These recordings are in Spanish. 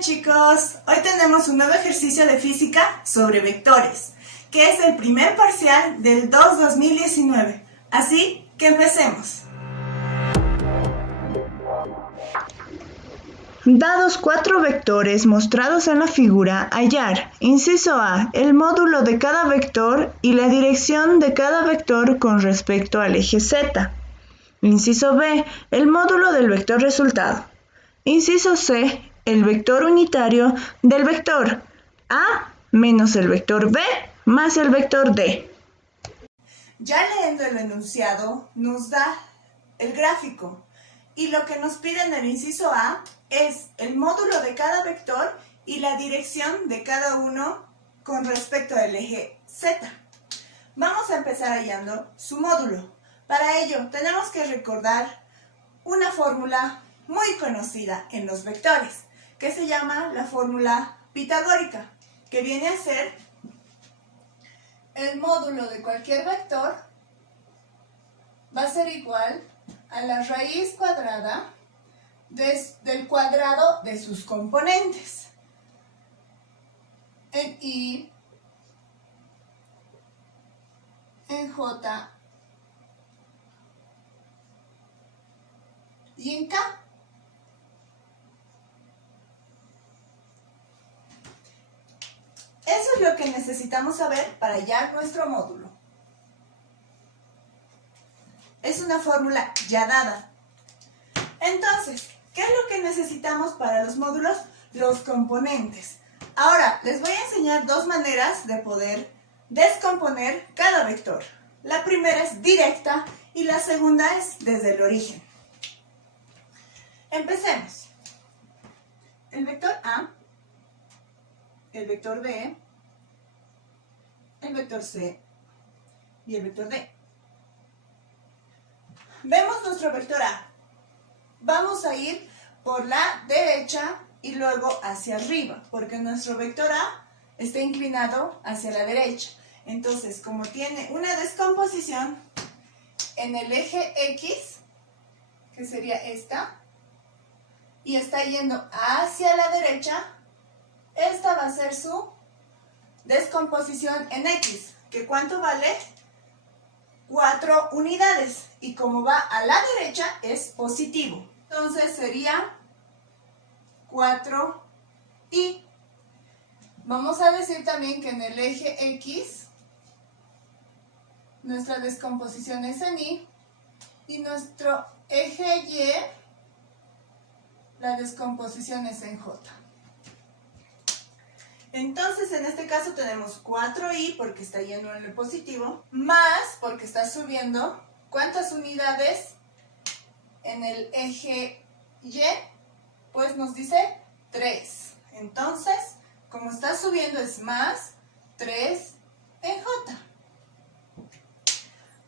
chicos, hoy tenemos un nuevo ejercicio de física sobre vectores, que es el primer parcial del 2019. Así que empecemos. Dados 4 vectores mostrados en la figura, hallar, inciso A, el módulo de cada vector y la dirección de cada vector con respecto al eje Z. Inciso B, el módulo del vector resultado. Inciso C, el vector unitario del vector A menos el vector B más el vector D. Ya leyendo el enunciado nos da el gráfico y lo que nos pide en el inciso A es el módulo de cada vector y la dirección de cada uno con respecto al eje Z. Vamos a empezar hallando su módulo. Para ello tenemos que recordar una fórmula muy conocida en los vectores, que se llama la fórmula pitagórica, que viene a ser el módulo de cualquier vector va a ser igual a la raíz cuadrada del cuadrado de sus componentes. En I, en J y en K. Eso es lo que necesitamos saber para hallar nuestro módulo. Es una fórmula ya dada. Entonces, ¿qué es lo que necesitamos para los módulos? Los componentes. Ahora, les voy a enseñar dos maneras de poder descomponer cada vector. La primera es directa y la segunda es desde el origen. Empecemos. El vector A, el vector B, el vector C y el vector D. Vemos nuestro vector A. Vamos a ir por la derecha y luego hacia arriba, porque nuestro vector A está inclinado hacia la derecha. Entonces, como tiene una descomposición en el eje X, que sería esta, y está yendo hacia la derecha, esta va a ser su descomposición en X, que ¿cuánto vale? 4 unidades, y como va a la derecha es positivo. Entonces sería 4i. Vamos a decir también que en el eje X nuestra descomposición es en Y, y nuestro eje Y la descomposición es en J. Entonces, en este caso tenemos 4i porque está yendo en el positivo, más porque está subiendo. ¿Cuántas unidades en el eje Y? Pues nos dice 3. Entonces, como está subiendo es más 3 en J.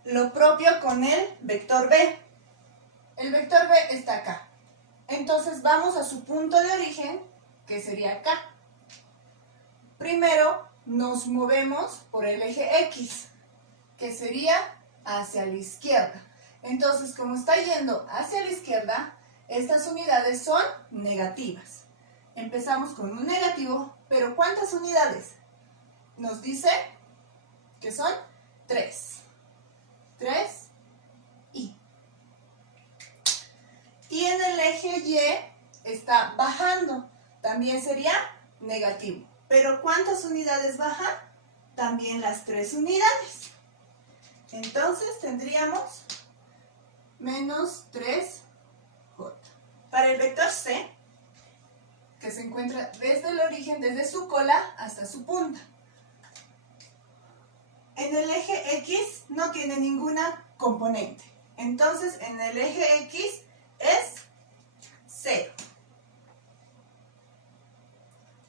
Lo propio con el vector B. El vector B está acá. Entonces vamos a su punto de origen, que sería acá. Primero nos movemos por el eje X, que sería hacia la izquierda. Entonces, como está yendo hacia la izquierda, estas unidades son negativas. Empezamos con un negativo, pero ¿cuántas unidades? Nos dice que son 3. 3i. Y en el eje Y está bajando, también sería negativo. Pero ¿cuántas unidades bajan? También las 3 unidades. Entonces tendríamos menos 3j. Para el vector C, que se encuentra desde el origen, desde su cola hasta su punta. En el eje X no tiene ninguna componente. Entonces en el eje X es 0.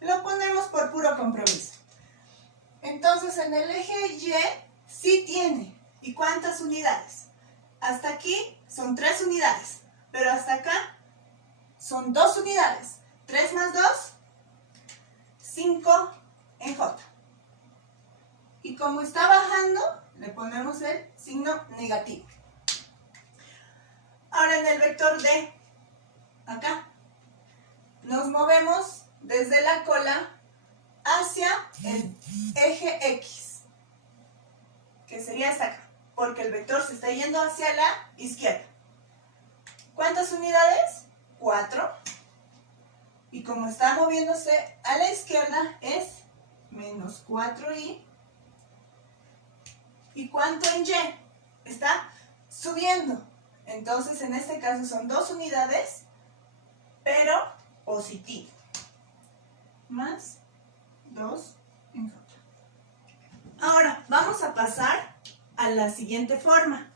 Lo ponemos por puro compromiso. Entonces en el eje Y sí tiene. ¿Y cuántas unidades? Hasta aquí son 3 unidades, pero hasta acá son 2 unidades. 3 más 2, 5 en J. Y como está bajando, le ponemos el signo negativo. Ahora en el vector D, acá, nos movemos desde la cola hacia el eje X, que sería hasta acá, porque el vector se está yendo hacia la izquierda. ¿Cuántas unidades? 4. Y como está moviéndose a la izquierda es menos 4i. ¿Y cuánto en y? Está subiendo. Entonces en este caso son 2 unidades, pero positivo. Más 2 en contra. Ahora vamos a pasar a la siguiente forma,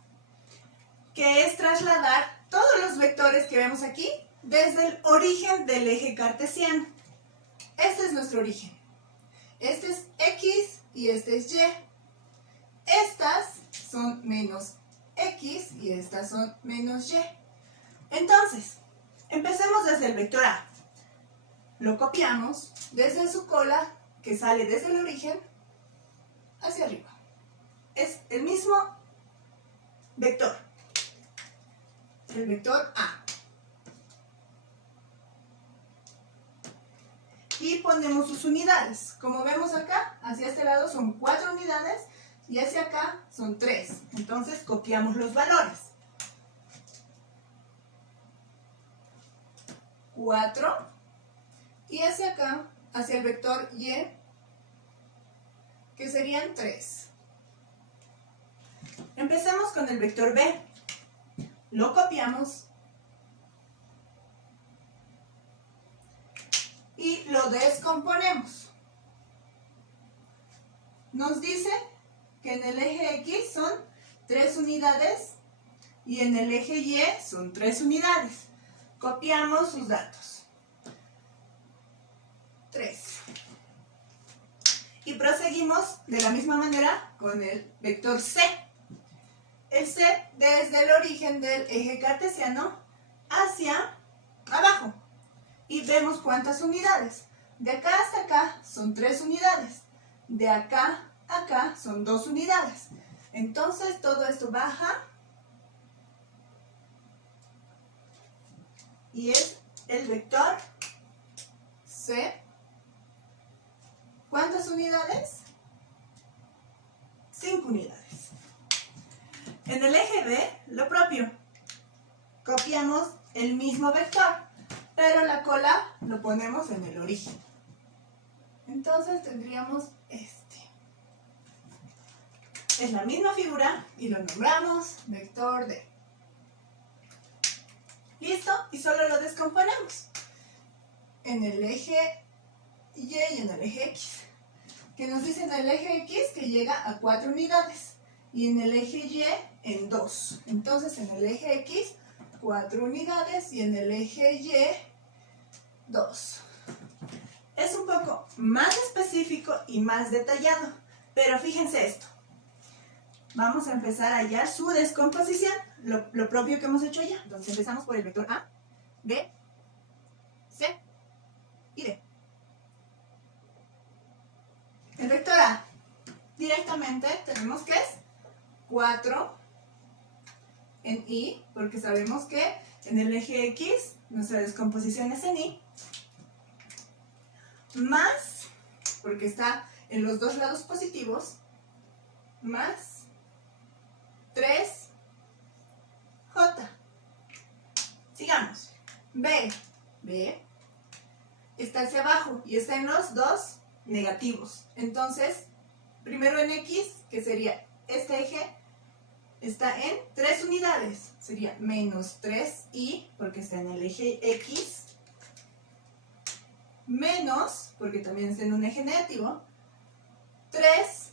que es trasladar todos los vectores que vemos aquí desde el origen del eje cartesiano. Este es nuestro origen. Este es X y este es Y. Estas son menos X y estas son menos Y. Entonces, empecemos desde el vector A. Lo copiamos desde su cola, que sale desde el origen, hacia arriba. Es el mismo vector. El vector A. Y ponemos sus unidades. Como vemos acá, hacia este lado son 4 unidades y hacia acá son 3. Entonces copiamos los valores. 4. Y hacia acá, hacia el vector Y, que serían 3. Empecemos con el vector B. Lo copiamos y lo descomponemos. Nos dice que en el eje X son 3 unidades y en el eje Y son 3 unidades. Copiamos sus datos. 3. Y proseguimos de la misma manera con el vector C. El C desde el origen del eje cartesiano hacia abajo. Y vemos cuántas unidades. De acá hasta acá son 3 unidades. De acá a acá son 2 unidades. Entonces todo esto baja. Y es el vector C. ¿Cuántas unidades? 5 unidades. En el eje B, lo propio. Copiamos el mismo vector, pero la cola lo ponemos en el origen. Entonces tendríamos este. Es la misma figura y lo nombramos vector D. ¿Listo? Y solo lo descomponemos. En el eje Y y en el eje X. Que nos dice en el eje X que llega a 4 unidades. Y en el eje Y en 2. Entonces en el eje X 4 unidades y en el eje Y 2. Es un poco más específico y más detallado. Pero fíjense esto. Vamos a empezar a hallar su descomposición. Lo propio que hemos hecho ya. Entonces empezamos por el vector A, B, C y D. El vector A, directamente tenemos que es 4 en Y, porque sabemos que en el eje X nuestra descomposición es en Y, más, porque está en los dos lados positivos, más 3J. Sigamos. B está hacia abajo y está en los dos negativos. Entonces, primero en X, que sería este eje, está en 3 unidades. Sería menos 3i, porque está en el eje X, menos, porque también está en un eje negativo, 3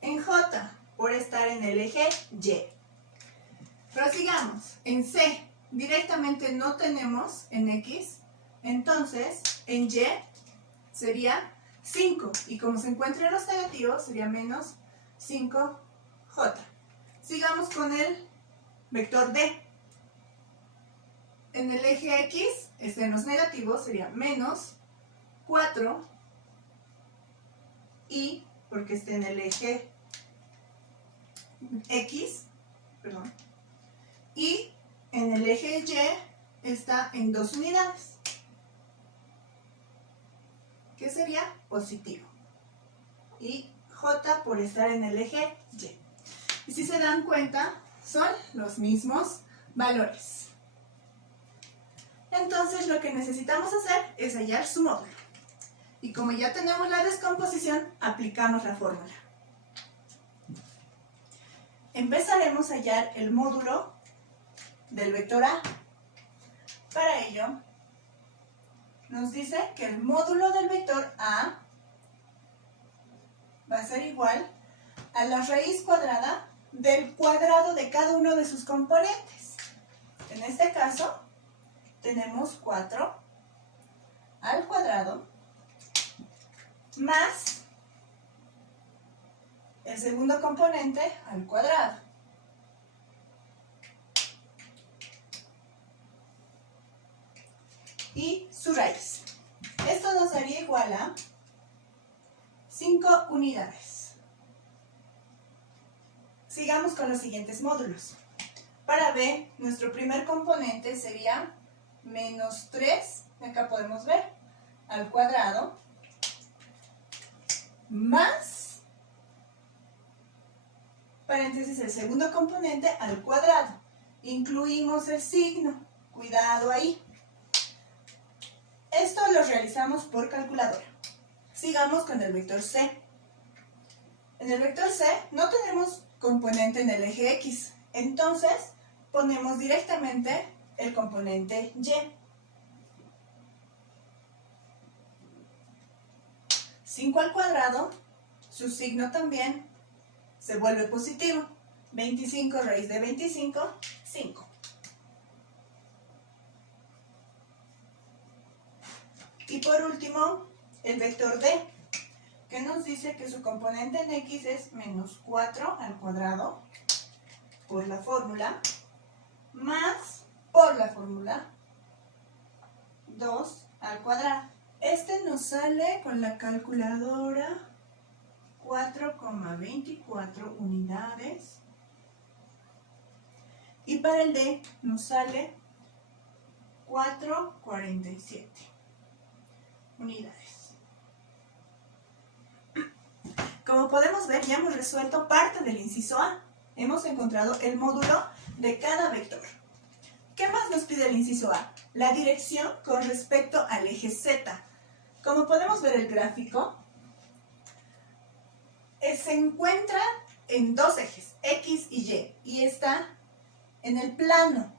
en J, por estar en el eje Y. Prosigamos. En C, directamente no tenemos en X, entonces en Y sería 5, y como se encuentra en los negativos, sería menos 5J. Sigamos con el vector D. En el eje X, está en los negativos, sería menos 4, y porque está en el eje X, perdón, y en el eje Y está en 2 unidades. que sería positivo. Y J por estar en el eje Y. Y si se dan cuenta, son los mismos valores. Entonces lo que necesitamos hacer es hallar su módulo. Y como ya tenemos la descomposición, aplicamos la fórmula. Empezaremos a hallar el módulo del vector A. Para ello, nos dice que el módulo del vector A va a ser igual a la raíz cuadrada del cuadrado de cada uno de sus componentes. En este caso, tenemos 4 al cuadrado más el segundo componente al cuadrado. Y su raíz. Esto nos daría igual a 5 unidades. Sigamos con los siguientes módulos. Para B, nuestro primer componente sería menos 3, acá podemos ver, al cuadrado, más, paréntesis, el segundo componente al cuadrado. Incluimos el signo, cuidado ahí. Esto lo realizamos por calculadora. Sigamos con el vector C. En el vector C no tenemos componente en el eje X, entonces ponemos directamente el componente Y. 5 al cuadrado, su signo también se vuelve positivo. 25 raíz de 25, 5. Y por último, el vector D, que nos dice que su componente en X es menos 4 al cuadrado, por la fórmula, más, por la fórmula, 2 al cuadrado. Este nos sale con la calculadora 4,24 unidades. Y para el D nos sale 4,47 unidades. Como podemos ver, ya hemos resuelto parte del inciso A. Hemos encontrado el módulo de cada vector. ¿Qué más nos pide el inciso A? La dirección con respecto al eje Z. Como podemos ver el gráfico, se encuentra en dos ejes, X y Y está en el plano.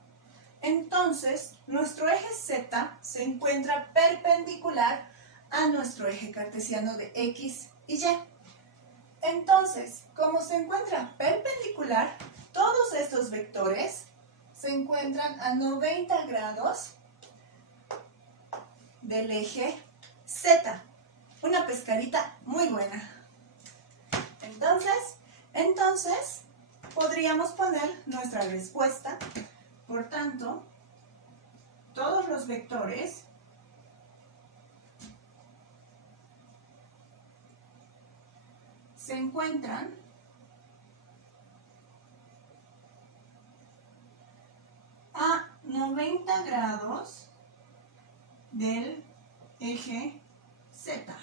Entonces, nuestro eje Z se encuentra perpendicular a nuestro eje cartesiano de X y Y. Entonces, como se encuentra perpendicular, todos estos vectores se encuentran a 90 grados del eje Z. Una pescadita muy buena. Entonces, podríamos poner nuestra respuesta. Por tanto, todos los vectores se encuentran a 90 grados del eje Z.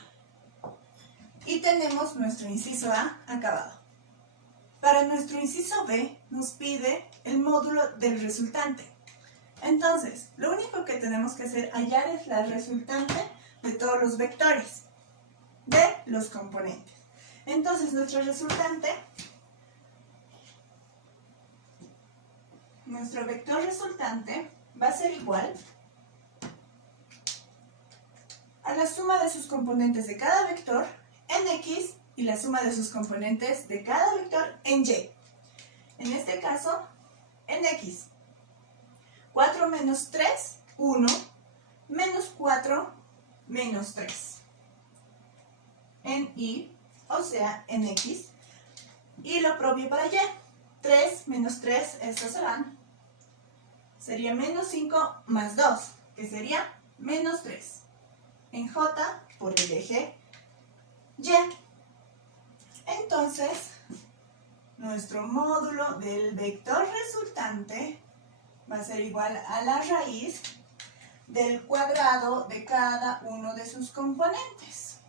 Y tenemos nuestro inciso A acabado. Para nuestro inciso B nos pide el módulo del resultante. Entonces, lo único que tenemos que hacer hallar es la resultante de todos los vectores de los componentes. Entonces, nuestro vector resultante va a ser igual a la suma de sus componentes de cada vector en X y la suma de sus componentes de cada vector en Y. En este caso, en X, 4 menos 3, 1, menos 4, menos 3. En Y, o sea, en X, y lo propio para Y, 3 menos 3, estos se van, sería menos 5 más 2, que sería menos 3. En J, por el eje Y. Entonces, nuestro módulo del vector resultante va a ser igual a la raíz del cuadrado de cada uno de sus componentes.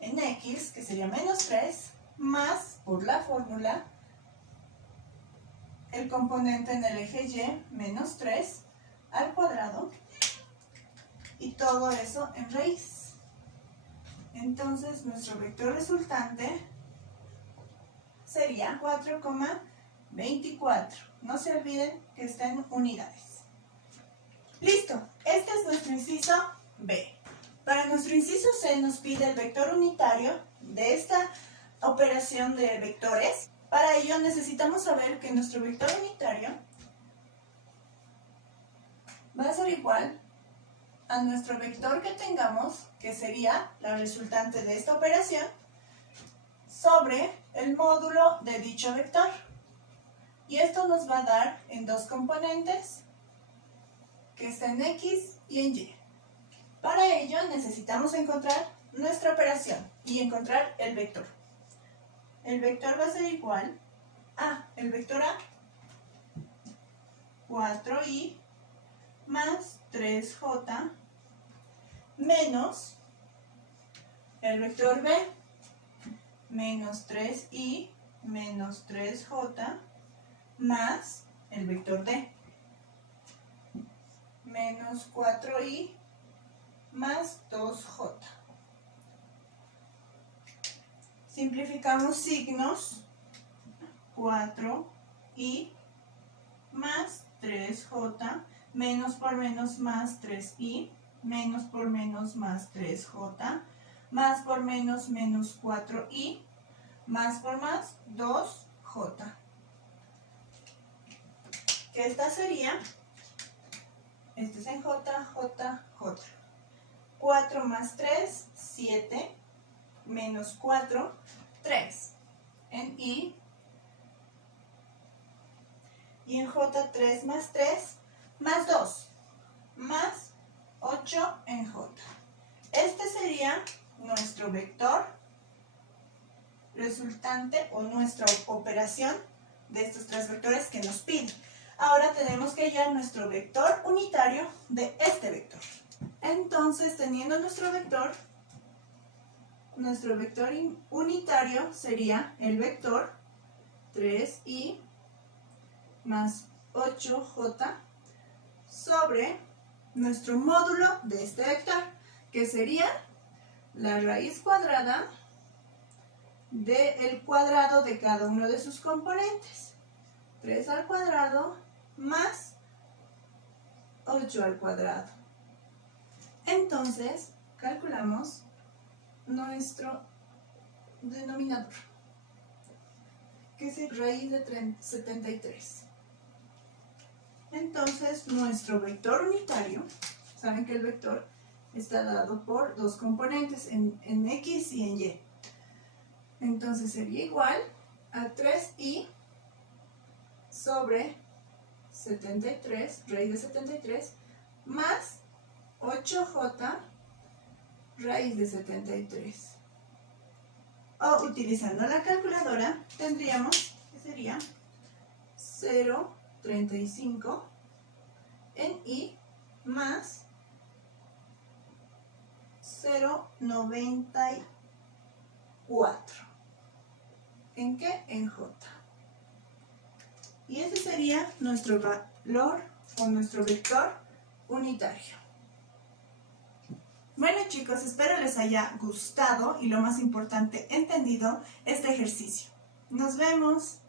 En x, que sería menos 3, más, por la fórmula, el componente en el eje y, menos 3, al cuadrado, y todo eso en raíz. Entonces, nuestro vector resultante sería 4,24. No se olviden que está en unidades. Listo, este es nuestro inciso B. Para nuestro inciso C nos pide el vector unitario de esta operación de vectores. Para ello necesitamos saber que nuestro vector unitario va a ser igual a nuestro vector que tengamos, que sería la resultante de esta operación, sobre el módulo de dicho vector. Y esto nos va a dar en dos componentes, que está en x y en y. Para ello necesitamos encontrar nuestra operación y encontrar el vector. El vector va a ser igual a el vector A, 4i más 3j, menos el vector B, menos 3i menos 3j, más el vector D, menos 4i más 2j. Simplificamos signos, 4i más 3j, menos por menos más 3i, menos por menos más 3j, más por menos menos 4i, más por más 2j. Que esta sería, este es en j, j, j. 4 más 3, 7, menos 4, 3. En i, y en j 3 más 3, más 2, más 8 en j. Este sería nuestro vector resultante o nuestra operación de estos tres vectores que nos piden. Ahora tenemos que hallar nuestro vector unitario de este vector. Entonces, teniendo nuestro vector unitario sería el vector 3i más 8j sobre nuestro módulo de este vector, que sería la raíz cuadrada del cuadrado de cada uno de sus componentes. 3 al cuadrado más 8 al cuadrado. Entonces, calculamos nuestro denominador, que es raíz de 73. Entonces, nuestro vector unitario, saben que el vector está dado por dos componentes, en x y en y. Entonces, sería igual a 3i sobre 73, raíz de 73, más 8j, raíz de 73. O utilizando la calculadora, tendríamos que sería 0,35 en i más 0,94. ¿En qué? En j. Y ese sería nuestro valor o nuestro vector unitario. Bueno chicos, espero les haya gustado y lo más importante, entendido este ejercicio. Nos vemos.